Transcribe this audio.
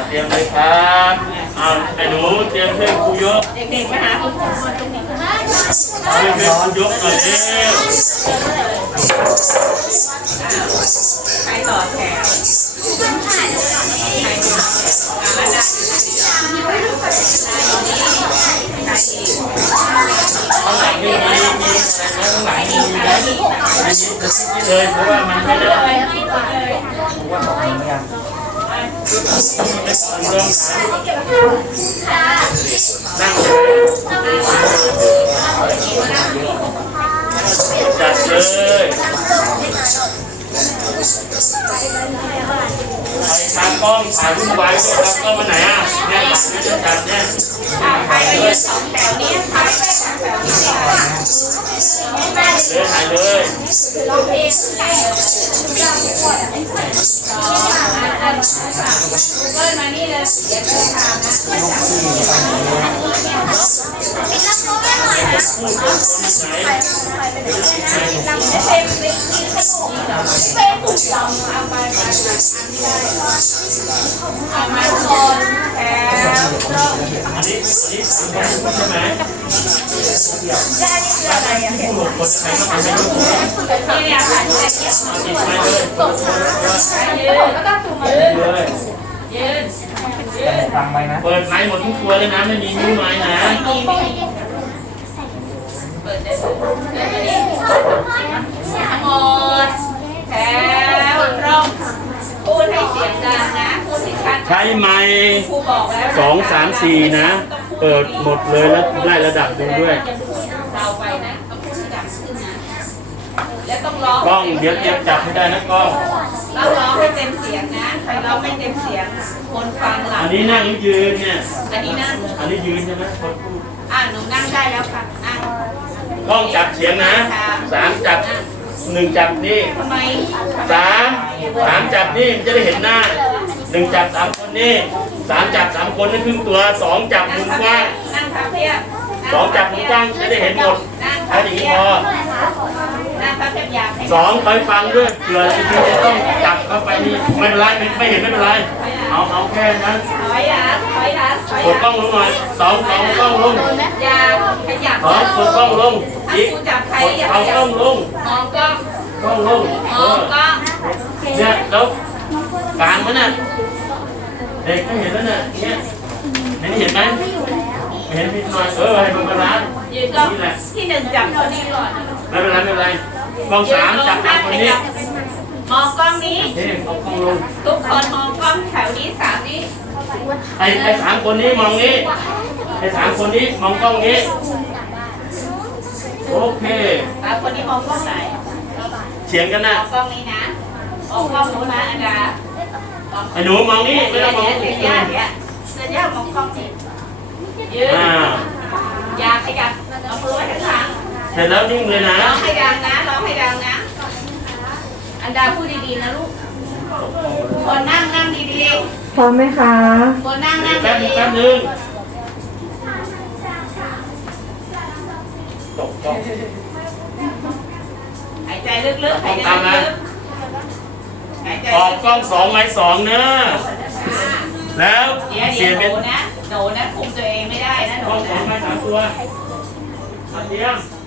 เตรียมเลยครับไอ้หนูเตรียมช่วยครูยกเด็กๆมาหาคุณครูตรงนี้ช่วยครูยกหน่อยเร็วใครต่อแถวใครข้างหลังนี่มีข้างหลังนี่มีนะนี่เลยเพราะว่ามันไม่ได้เรื่องนั่งจัดเลยไปทางกล้องถ่ายรูปไว้ด้วยครับก็มาไหนอ่ะเนี่ยจัดเนี่ยใครไปยืนสองแถวนี้ใครไปสองแถวนี้เลยถ่ายเลยร้องเพลงเกินมานี่เลยเดี๋ยวจะทำนะพูดคนไหนเอามาคนแถวอันนี้ใช่ไหมอะไรอ่ะเห็นพูดคนไหนก็ทำให้ลูกนี่เนี่ยค่ะที่จะเกี่ยวติดไปเลยยืนก็ต้องถูกมือยืนฟังไว้นะเปิดไม้หมดทุกตัวเลยนะไม่มีนิ้วไม้นะเปิดได้เลยหมดแถวตรงพูดให้เสียงดังนะพูดให้ชัดใช้ไม้ครูบอกแล้ว 2 3 4นะเปิดหมดเลยแล้วไล่ระดับดูด้วยเราไปนะต้องพูดให้ดังขึ้นนะและต้องร้องกล้องเดี๋ยวจับให้ได้นะกล้องเราร้องให้เต็มเสียงนะใครร้องไม่เต็มเสียงคนฟังหลับอันนี้นั่งยืนเนี่ยอันนี้นั่งอันนี้ยืนใช่ไหมคนพูดหนูนั่งได้แล้วค่ะนั่งกล้องจับเสียงนะ3จับ1จับนี่3จับนี่จะได้เห็นหน้า1จับ3คนนี่3จับ3คนนี่ครึ่งตัว2จับมุมกว้างนั่งพับเพียบ 2จับมุมกว้างจะได้เห็นหมดเอาอย่างนี้พอนั่งพับเพียบอยากให้ 2คอยฟังด้วยเผื่อจริงๆจะต้องจับเข้าไปนี่ไม่เป็นไรไม่เห็นไม่เป็นไรเอาแค่นั้นถอยหลังกดกล้องลงหน่อย2กล้องลงอย่าขยับ 2กดกล้องลงอีกเอากล้องลงมองกล้องลงมองกล้องเนี่ยแล้วกลางมันน่ะเด็กไม่เห็นแล้วน่ะเนี่ยเห็นไหมเห็นพี่หน่อยให้ดูกระดานยืนกล้องที่1จับคนนี้ก่อนไม่เป็นไรกล้อง3จับคนนี้มองกล้องนี้เอากล้องลงทุกคนมองกล้องแถวนี้3นี้ไอ้3คนนี้มองนี้ไอ้3คนนี้มองกล้องนี้โอเค 3คนนี้มองกล้องไหนเฉียงกันนะมองกล้องนี้นะมองกล้องนู้นนะอันดาไอ้หนูมองนี้ไม่ต้องมองเสียย่ามองกล้องนี้ยืนอย่าขยับเอามือไว้ข้างเสร็จแล้วนิ่งเลยนะร้องให้ดังนะอันดาพูดดีๆนะลูกคนนั่งดีพร้อมไหมคะคนนั่งดีแป๊บนึงหายใจลึกๆหายใจลึกออกกล้อง2 ไม้ 2เนอะแล้วเดี๋ยวหนูนะคุมตัวเองไม่ได้นะหนูกล้อง2 ไม้ 3ตัวเตรียม